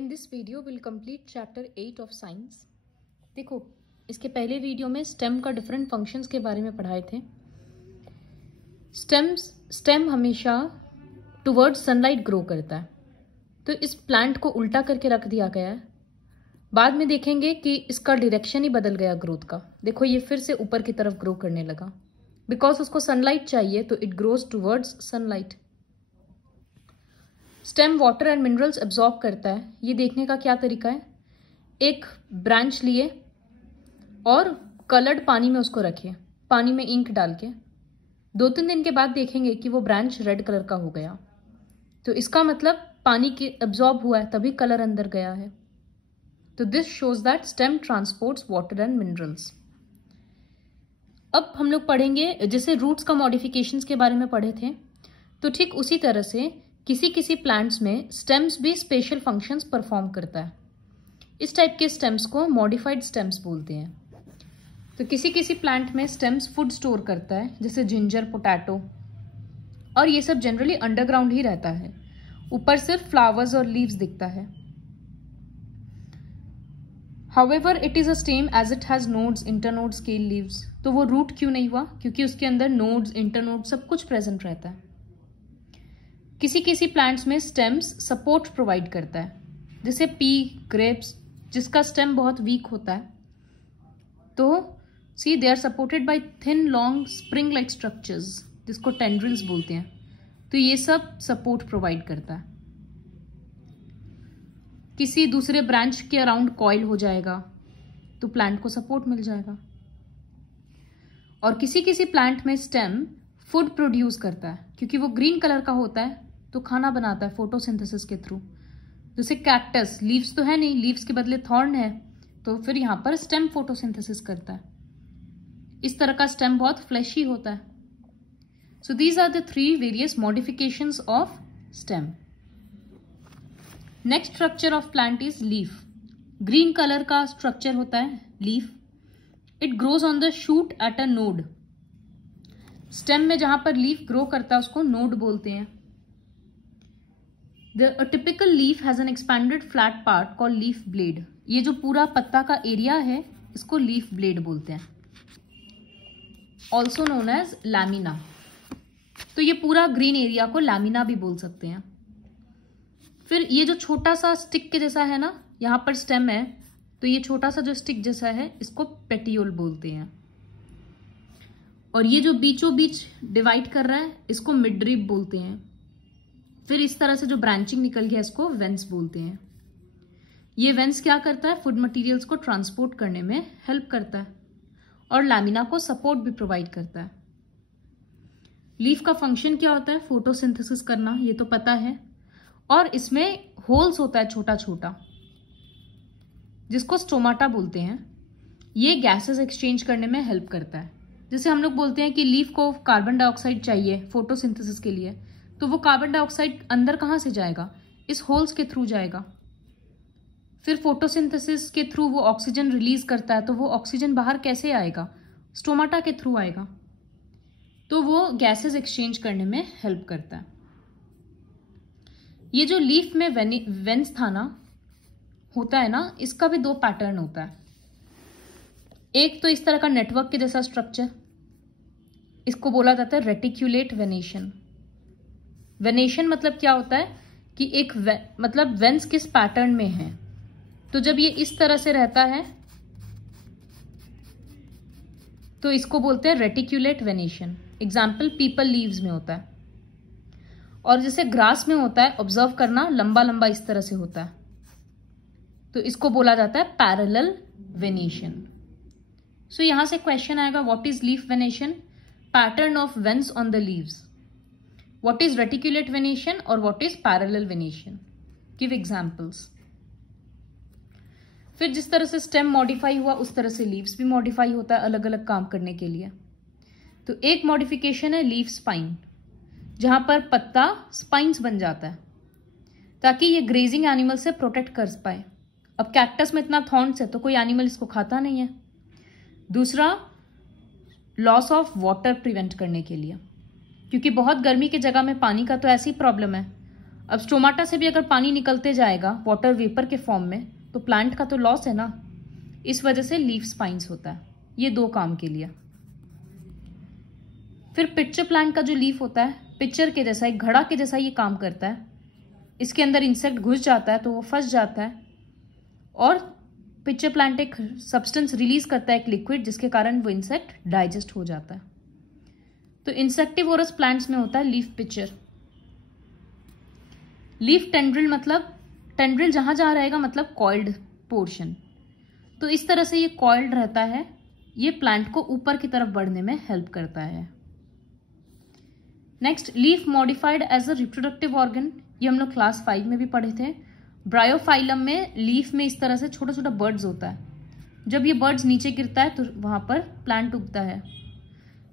In this video we'll complete chapter 8 of science। देखो, इसके पहले वीडियो में स्टेम का डिफरेंट फंक्शंस के बारे में पढ़ाए थे। स्टेम हमेशा टुवर्ड्स सनलाइट ग्रो करता है, तो इस प्लांट को उल्टा करके रख दिया गया है। बाद में देखेंगे कि इसका डायरेक्शन ही बदल गया ग्रोथ का। देखो, ये फिर से ऊपर की तरफ ग्रो करने लगा, बिकॉज उसको सनलाइट चाहिए, तो it grows towards sunlight. Stem water and minerals absorb करता है। ये देखने का क्या तरीका है, एक ब्रांच लिए और कलर्ड पानी में उसको रखिए, पानी में इंक डाल के। 2-3 दिन के बाद देखेंगे कि वो ब्रांच रेड कलर का हो गया, तो इसका मतलब पानी के एब्जॉर्ब हुआ है, तभी कलर अंदर गया है। तो this shows that stem transports water and minerals. अब हम लोग पढ़ेंगे, जैसे रूट्स का मॉडिफिकेशंस के बारे में पढ़े थे, तो ठीक उसी तरह से किसी प्लांट्स में स्टेम्स भी स्पेशल फंक्शंस परफॉर्म करता है। इस टाइप के स्टेम्स को मॉडिफाइड स्टेम्स बोलते हैं। तो किसी प्लांट में स्टेम्स फूड स्टोर करता है, जैसे जिंजर, पोटैटो, और ये सब जनरली अंडरग्राउंड ही रहता है, ऊपर सिर्फ फ्लावर्स और लीव्स दिखता है। However, it is a stem as it has nodes, internodes, scale leaves। तो वो रूट क्यों नहीं हुआ, क्योंकि उसके अंदर नोड्स, इंटरनोड्स सब कुछ प्रेजेंट रहता है। किसी प्लांट्स में स्टेम्स सपोर्ट प्रोवाइड करता है, जैसे पी, ग्रेप्स, जिसका स्टेम बहुत वीक होता है, तो see they are supported by thin long spring like structures, जिसको टेंड्रिल्स बोलते हैं। तो ये सब सपोर्ट प्रोवाइड करता है। किसी दूसरे ब्रांच के अराउंड कॉइल हो जाएगा, तो प्लांट को सपोर्ट मिल जाएगा। और किसी प्लांट में स्टेम फूड प्रोड्यूस करता है, क्योंकि वो ग्रीन कलर का होता है, तो खाना बनाता है फोटोसिंथेसिस के थ्रू। जैसे कैक्टस, लीव्स तो है नहीं, लीव्स के बदले थॉर्न है, तो फिर यहाँ पर स्टेम फोटोसिंथेसिस करता है। इस तरह का स्टेम बहुत फ्लैशी होता है। So these are the 3 various modifications of stem. Next structure of plant is leaf. Green colour का स्ट्रक्चर होता है leaf. It grows on the shoot at a node. Stem में जहां पर लीफ ग्रो करता है उसको नोड बोलते हैं। A typical leaf has an expanded flat part called leaf blade। ये जो पूरा पत्ता का एरिया है, इसको लीफ ब्लेड बोलते हैं, ऑल्सो नोन एज लैमिना। तो ये पूरा ग्रीन एरिया को लैमिना भी बोल सकते हैं। फिर ये जो छोटा सा स्टिक के जैसा है ना, यहाँ पर स्टेम है, तो ये छोटा सा जो स्टिक जैसा है, इसको पेटियोल बोलते हैं। और ये जो बीचों बीच डिवाइड कर रहा है, इसको मिडरिब बोलते हैं। फिर इस तरह से जो ब्रांचिंग निकल गया, इसको वेंस बोलते हैं। ये वेंस क्या करता है, फूड मटेरियल्स को ट्रांसपोर्ट करने में हेल्प करता है, और लैमिना को सपोर्ट भी प्रोवाइड करता है। लीफ का फंक्शन क्या होता है, फोटोसिंथेसिस करना, ये तो पता है। और इसमें होल्स होता है छोटा छोटा, जिसको स्टोमाटा बोलते हैं। ये गैसेस एक्सचेंज करने में हेल्प करता है। जैसे हम लोग बोलते हैं कि लीफ को कार्बन डाइऑक्साइड चाहिए फोटोसिंथेसिस के लिए, तो वो कार्बन डाइऑक्साइड अंदर कहाँ से जाएगा, इस होल्स के थ्रू जाएगा। फिर फोटोसिंथेसिस के थ्रू वो ऑक्सीजन रिलीज करता है, तो वो ऑक्सीजन बाहर कैसे आएगा, स्टोमाटा के थ्रू आएगा। तो वो गैसेस एक्सचेंज करने में हेल्प करता है। ये जो लीफ में वेंस था ना, होता है ना, इसका भी 2 पैटर्न होता है। एक तो इस तरह का नेटवर्क के जैसा स्ट्रक्चर, इसको बोला जाता है रेटिक्यूलेट वेनेशन। वेनेशन मतलब क्या होता है कि एक मतलब वेंस किस पैटर्न में है। तो जब ये इस तरह से रहता है, तो इसको बोलते हैं रेटिक्यूलेट वेनेशन। एग्जाम्पल पीपल लीव्स में होता है। और जैसे ग्रास में होता है, ऑब्जर्व करना, लंबा लंबा इस तरह से होता है, तो इसको बोला जाता है पैरेलल वेनेशन। सो यहां से क्वेश्चन आएगा, what is leaf venation, pattern of veins on the leaves. What is reticulate venation और what is parallel venation? Give examples। फिर जिस तरह से स्टेम मॉडिफाई हुआ, उस तरह से लीव्स भी मॉडिफाई होता है अलग अलग काम करने के लिए। तो एक मॉडिफिकेशन है लीफ स्पाइन, जहां पर पत्ता स्पाइन्स बन जाता है, ताकि ये ग्रेजिंग एनिमल से प्रोटेक्ट कर पाए। अब कैक्टस में इतना थॉर्न्स है, तो कोई एनिमल इसको खाता नहीं है। दूसरा, लॉस ऑफ वाटर प्रिवेंट करने के लिए, क्योंकि बहुत गर्मी की जगह में पानी का तो ऐसी प्रॉब्लम है। अब स्टोमाटा से भी अगर पानी निकलते जाएगा वाटर वेपर के फॉर्म में तो प्लांट का तो लॉस है ना, इस वजह से लीफ स्पाइंस होता है। ये दो काम के लिए। फिर पिक्चर प्लांट का जो लीफ होता है पिक्चर के जैसा, एक घड़ा के जैसा ये काम करता है। इसके अंदर इंसेक्ट घुस जाता है तो वो फंस जाता है और पिक्चर प्लांट एक सब्सटेंस रिलीज करता है, एक लिक्विड, जिसके कारण वो इंसेक्ट डाइजेस्ट हो जाता है। तो इंसेक्टिवोरस प्लांट्स में होता है लीफ पिक्चर। लीफ टेंड्रिल मतलब टेंड्रिल जहां जहां रहेगा मतलब कॉइल्ड पोर्शन। तो इस तरह से ये कॉइल्ड रहता है, ये प्लांट को ऊपर की तरफ बढ़ने में हेल्प करता है। Next, leaf modified as a reproductive organ. ये हम लोग क्लास 5 में भी पढ़े थे। ब्रायोफाइलम में लीफ में इस तरह से छोटा छोटा बर्ड्स होता है। जब ये बर्ड्स नीचे गिरता है तो वहां पर प्लांट उगता है।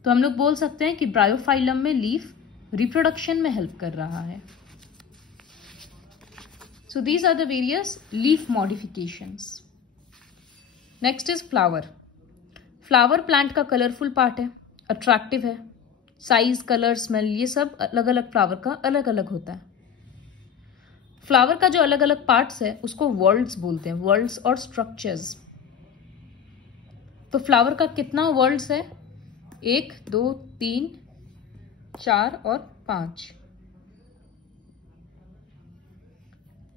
तो हम लोग बोल सकते हैं कि ब्रायोफाइलम में लीफ रिप्रोडक्शन में हेल्प कर रहा है। So these are the various leaf modifications. Next is flower. Flower plant का कलरफुल पार्ट है, अट्रैक्टिव है। साइज, कलर, स्मेल, ये सब अलग अलग फ्लावर का अलग अलग होता है। फ्लावर का जो अलग अलग पार्ट्स है उसको वर्ल्ड्स बोलते हैं, वर्ल्ड्स और स्ट्रक्चर्स। तो फ्लावर का कितना वर्ल्ड्स है? 1, 2, 3, 4 और 5।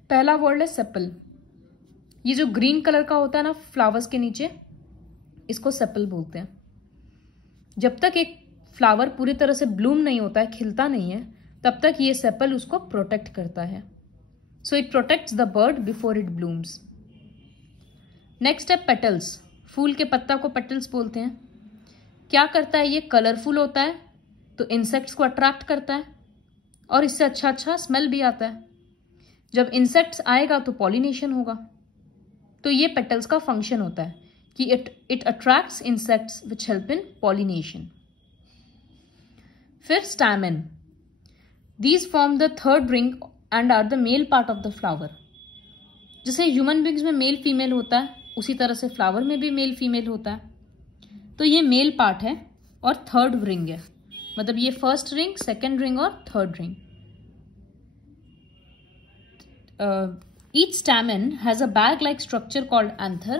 पहला वर्ड है सेपल। ये जो ग्रीन कलर का होता है ना फ्लावर्स के नीचे, इसको सेपल बोलते हैं। जब तक एक फ्लावर पूरी तरह से ब्लूम नहीं होता है, खिलता नहीं है, तब तक ये सेपल उसको प्रोटेक्ट करता है। So it protects the bud before it blooms. Next है पेटल्स। फूल के पत्ता को पेटल्स बोलते हैं। क्या करता है ये? कलरफुल होता है तो इंसेक्ट्स को अट्रैक्ट करता है और इससे अच्छा अच्छा स्मेल भी आता है। जब इंसेक्ट्स आएगा तो पॉलिनेशन होगा। तो ये पेटल्स का फंक्शन होता है कि it attracts insects which help in pollination. फिर stamen. These form the third ring and are the male part of the flower. जैसे ह्यूमन बींग्स में मेल फीमेल होता है, उसी तरह से फ्लावर में भी मेल फीमेल होता है। तो ये मेल पार्ट है और थर्ड रिंग है, मतलब ये फर्स्ट रिंग, सेकेंड रिंग और third ring. Each stamen has a bag-like structure called anther.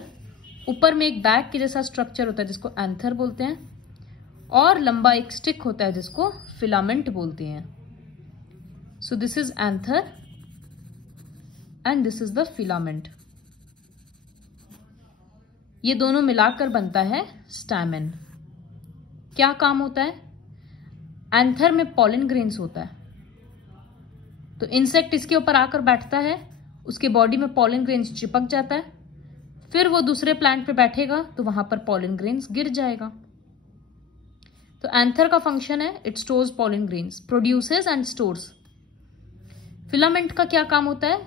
ऊपर में एक बैग के जैसा स्ट्रक्चर होता है जिसको एंथर बोलते हैं, और लंबा एक स्टिक होता है जिसको फिलामेंट बोलते हैं। सो this is anther and this is the filament. ये दोनों मिलाकर बनता है स्टैमेन। क्या काम होता है? एंथर में पॉलन ग्रेन्स होता है, तो इंसेक्ट इसके ऊपर आकर बैठता है, उसके बॉडी में पॉलन ग्रेन्स चिपक जाता है, फिर वो दूसरे प्लांट पे बैठेगा तो वहां पर पॉलन ग्रेन्स गिर जाएगा। तो एंथर का फंक्शन है it stores pollen grains, produces and stores. Filament का क्या काम होता है?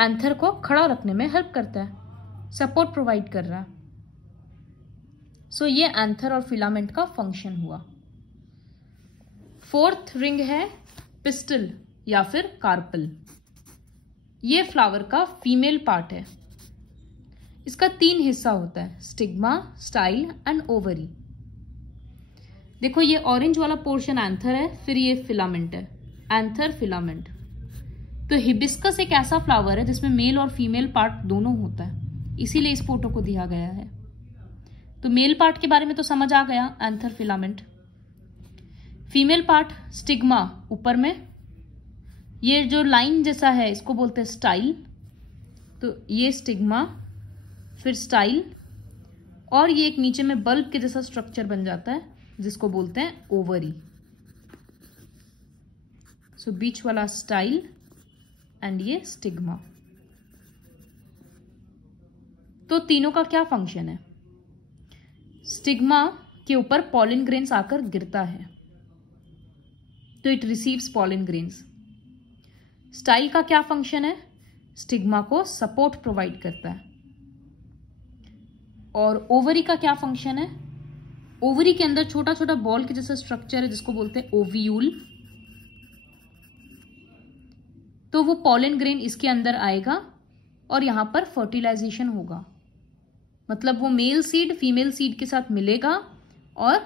एंथर को खड़ा रखने में हेल्प करता है, सपोर्ट प्रोवाइड कर रहा है। सो ये एंथर और फिलामेंट का फंक्शन हुआ। फोर्थ रिंग है पिस्टल या फिर कार्पल। ये फ्लावर का फीमेल पार्ट है। इसका 3 हिस्सा होता है, स्टिग्मा, स्टाइल एंड ओवरी। देखो ये ऑरेंज वाला पोर्शन एंथर है, फिर ये फिलामेंट है, एंथर फिलामेंट। तो हिबिस्कस एक ऐसा फ्लावर है जिसमें मेल और फीमेल पार्ट दोनों होता है, इसीलिए इस फोटो को दिया गया है। तो मेल पार्ट के बारे में तो समझ आ गया, anther filament. Female part stigma ऊपर में, ये जो लाइन जैसा है इसको बोलते हैं स्टाइल। तो ये स्टिग्मा, फिर स्टाइल, और ये एक नीचे में बल्ब के जैसा स्ट्रक्चर बन जाता है जिसको बोलते हैं ओवरी। सो बीच वाला स्टाइल एंड ये स्टिग्मा। तो तीनों का क्या फंक्शन है? स्टिग्मा के ऊपर पॉलन ग्रेन्स आकर गिरता है तो it receives pollen grains. Style का क्या फंक्शन है? स्टिग्मा को सपोर्ट प्रोवाइड करता है। और ओवरी का क्या फंक्शन है? ओवरी के अंदर छोटा छोटा बॉल के जैसा स्ट्रक्चर है जिसको बोलते हैं ओव्यूल। तो वो पॉलन ग्रेन इसके अंदर आएगा और यहां पर फर्टिलाइजेशन होगा, मतलब वो मेल सीड फीमेल सीड के साथ मिलेगा और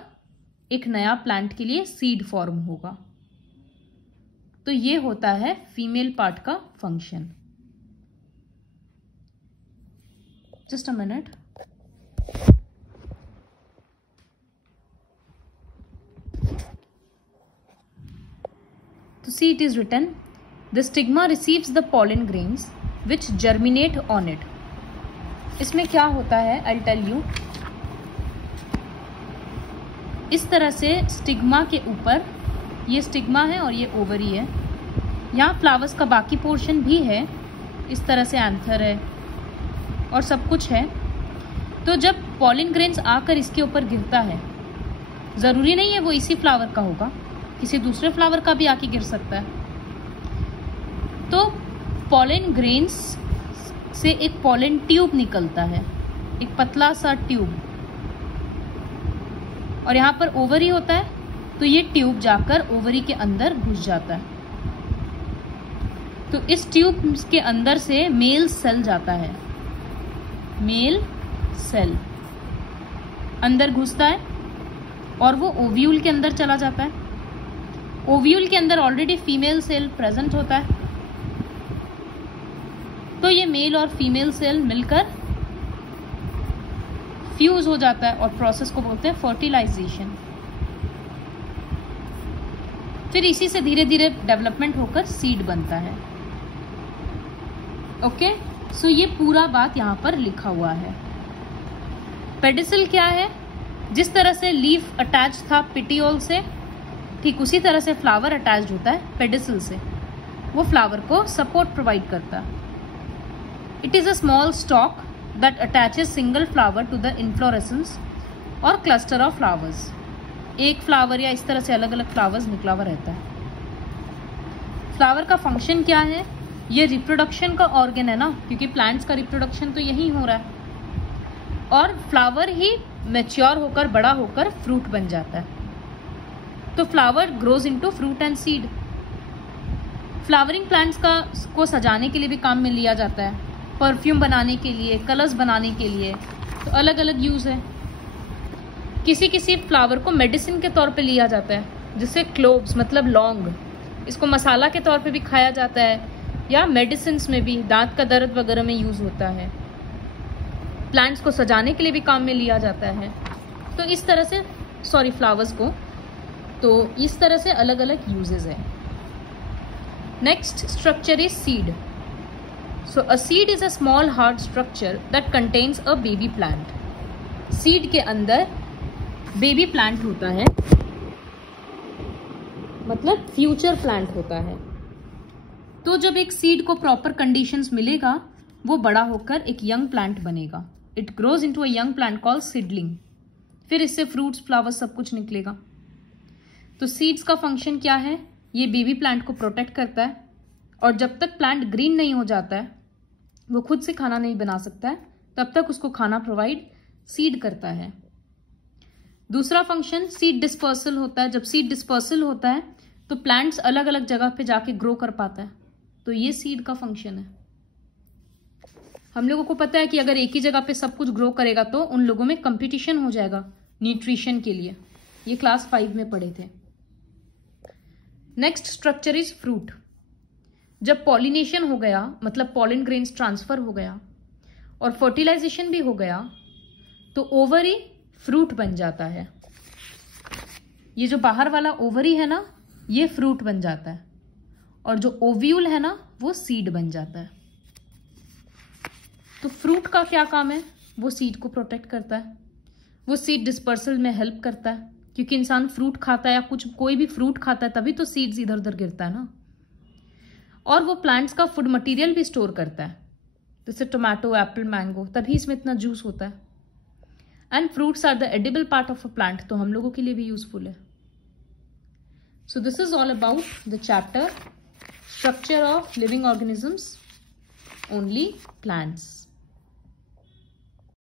एक नया प्लांट के लिए सीड फॉर्म होगा। तो ये होता है फीमेल पार्ट का फंक्शन। Just a minute. तो see it is written, the stigma receives the pollen grains which germinate on it. इसमें क्या होता है, आई टेल यू। इस तरह से स्टिग्मा के ऊपर, ये स्टिग्मा है और ये ओवरी है, यहाँ फ्लावर्स का बाकी पोर्शन भी है, इस तरह से एंथर है और सब कुछ है। तो जब पॉलन ग्रेन्स आकर इसके ऊपर गिरता है, ज़रूरी नहीं है वो इसी फ्लावर का होगा, किसी दूसरे फ्लावर का भी आके गिर सकता है। तो पॉलन ग्रेन्स से एक पॉलन ट्यूब निकलता है, एक पतला सा ट्यूब, और यहाँ पर ओवरी होता है, तो ये ट्यूब जाकर ओवरी के अंदर घुस जाता है। तो इस ट्यूब के अंदर से मेल सेल जाता है, मेल सेल अंदर घुसता है और वो ओव्यूल के अंदर चला जाता है। ओव्यूल के अंदर ऑलरेडी फीमेल सेल प्रेजेंट होता है, तो ये मेल और फीमेल सेल मिलकर फ्यूज हो जाता है और प्रोसेस को बोलते हैं फर्टिलाइजेशन। फिर इसी से धीरे धीरे डेवलपमेंट होकर सीड बनता है। ओके, सो ये पूरा बात यहाँ पर लिखा हुआ है। पेडिसल क्या है, जिस तरह से लीफ अटैच था पिटियोल से, ठीक उसी तरह से फ्लावर अटैच्ड होता है पेडिसल से। वो फ्लावर को सपोर्ट प्रोवाइड करता है। It is a small stalk that attaches single flower to the inflorescence और क्लस्टर ऑफ फ्लावर्स। एक फ्लावर या इस तरह से अलग अलग फ्लावर्स निकला हुआ रहता है। फ्लावर का फंक्शन क्या है, ये रिप्रोडक्शन का ऑर्गन है ना, क्योंकि प्लांट्स का रिप्रोडक्शन तो यही हो रहा है, और फ्लावर ही मैच्योर होकर बड़ा होकर फ्रूट बन जाता है। तो flower grows into fruit and seed. Flowering plants को सजाने के लिए भी काम में लिया जाता है, परफ्यूम बनाने के लिए, कलर्स बनाने के लिए, तो अलग अलग यूज है। किसी किसी फ्लावर को मेडिसिन के तौर पे लिया जाता है, जिससे क्लोव्स मतलब लौंग, इसको मसाला के तौर पे भी खाया जाता है, या मेडिसिन में भी दांत का दर्द वगैरह में यूज होता है। प्लांट्स को सजाने के लिए भी काम में लिया जाता है। तो इस तरह से फ्लावर्स को, तो इस तरह से अलग अलग यूजेस है। Next structure is seed. So a seed is a small hard structure that contains a baby plant. Seed के अंदर बेबी प्लांट होता है, मतलब फ्यूचर प्लांट होता है। तो जब एक सीड को प्रॉपर कंडीशंस मिलेगा, वो बड़ा होकर एक यंग प्लांट बनेगा। It grows into a young plant called seedling. फिर इससे फ्रूट्स, फ्लावर्स सब कुछ निकलेगा। तो सीड्स का फंक्शन क्या है, ये बेबी प्लांट को प्रोटेक्ट करता है, और जब तक प्लांट ग्रीन नहीं हो जाता है, वो खुद से खाना नहीं बना सकता है, तब तक उसको खाना प्रोवाइड सीड करता है। दूसरा फंक्शन सीड डिस्पर्सल होता है। जब सीड डिस्पर्सल होता है तो प्लांट्स अलग अलग जगह पे जाके ग्रो कर पाता है, तो ये सीड का फंक्शन है। हम लोगों को पता है कि अगर एक ही जगह पे सब कुछ ग्रो करेगा तो उन लोगों में कंपटीशन हो जाएगा न्यूट्रिशन के लिए, ये क्लास 5 में पढ़े थे। Next structure is fruit. जब पॉलिनेशन हो गया, मतलब पॉलन ग्रेन्स ट्रांसफर हो गया और फर्टिलाइजेशन भी हो गया, तो ओवरी फ्रूट बन जाता है। ये जो बाहर वाला ओवरी है ना, ये फ्रूट बन जाता है, और जो ओव्यूल है ना, वो सीड बन जाता है। तो फ्रूट का क्या काम है, वो सीड को प्रोटेक्ट करता है, वो सीड डिस्पर्सल में हेल्प करता है, क्योंकि इंसान फ्रूट खाता है या कोई भी फ्रूट खाता है तभी तो सीड्स इधर उधर गिरता है ना। और वो प्लांट्स का फूड मटेरियल भी स्टोर करता है, जैसे टोमेटो, एप्पल, मैंगो, तभी इसमें इतना जूस होता है। And fruits are the edible part of a plant, तो हम लोगों के लिए भी यूजफुल है। So this is all about the chapter structure of living organisms, only plants.